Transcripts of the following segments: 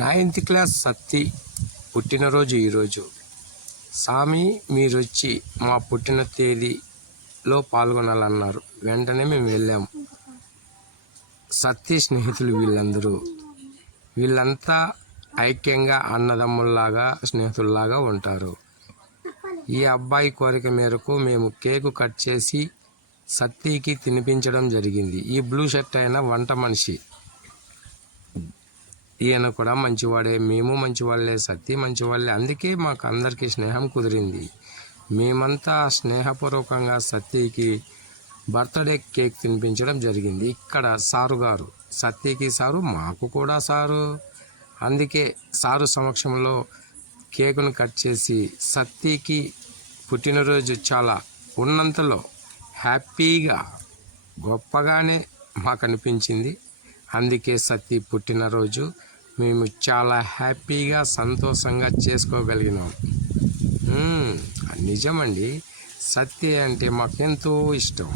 Ninth class Satti పుట్టినరోజు ఈరోజు. స్వామి మీరొచ్చి మా పుట్టిన తేదీలో పాల్గొనాలన్నారు. వెంటనే మేము వెళ్ళాము. సత్తి స్నేహితులు వీళ్ళంతా ఐక్యంగా అన్నదమ్ముల్లాగా స్నేహితుల్లాగా ఉంటారు. ఈ అబ్బాయి కోరిక మేరకు మేము కేకు కట్ చేసి సత్తికి తినిపించడం జరిగింది. ఈ బ్లూ షర్ట్ అయిన వంట మనిషి, ఈయన కూడా మంచివాడే, మేము మంచివాళ్ళే, సత్తి మంచివాళ్ళే. అందుకే మాకు అందరికీ స్నేహం కుదిరింది. మేమంతా స్నేహపూర్వకంగా సత్తికి బర్త్డే కేక్ తినిపించడం జరిగింది. ఇక్కడ సారు గారు, సత్తికి సారు, మాకు కూడా సారు. అందుకే సారు సమక్షంలో కేకును కట్ చేసి సత్తికి పుట్టినరోజు చాలా ఉన్నంతలో హ్యాపీగా గొప్పగానే మాకు అనిపించింది. అందుకే సత్తి పుట్టినరోజు మేము చాలా హ్యాపీగా సంతోషంగా చేసుకోగలిగినాం. నిజమండి, సత్తి అంటే మాకెంతో ఇష్టం.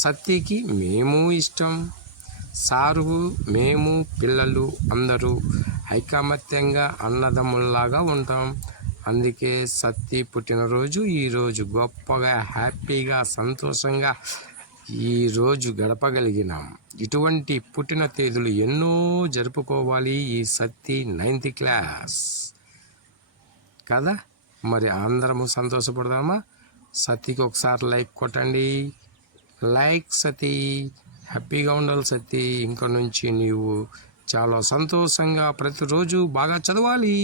సత్తికి మేము ఇష్టం. సారు, మేము, పిల్లలు అందరూ ఐకమత్యంగా అన్నదమ్ముల్లాగా ఉంటాం. అందుకే సత్తి పుట్టినరోజు ఈరోజు గొప్పగా హ్యాపీగా సంతోషంగా ఈరోజు గడపగలిగినాం. ఇటువంటి పుట్టిన తేదీలు ఎన్నో జరుపుకోవాలి ఈ సత్తి 9th క్లాస్ కదా. మరి అందరము సంతోషపడదామా? సత్తికి ఒకసారి లైక్ కొట్టండి. లైక్ సత్తి, హ్యాపీగా ఉండాలి సత్తి. ఇంక నుంచి నీవు చాలా సంతోషంగా ప్రతిరోజు బాగా చదవాలి.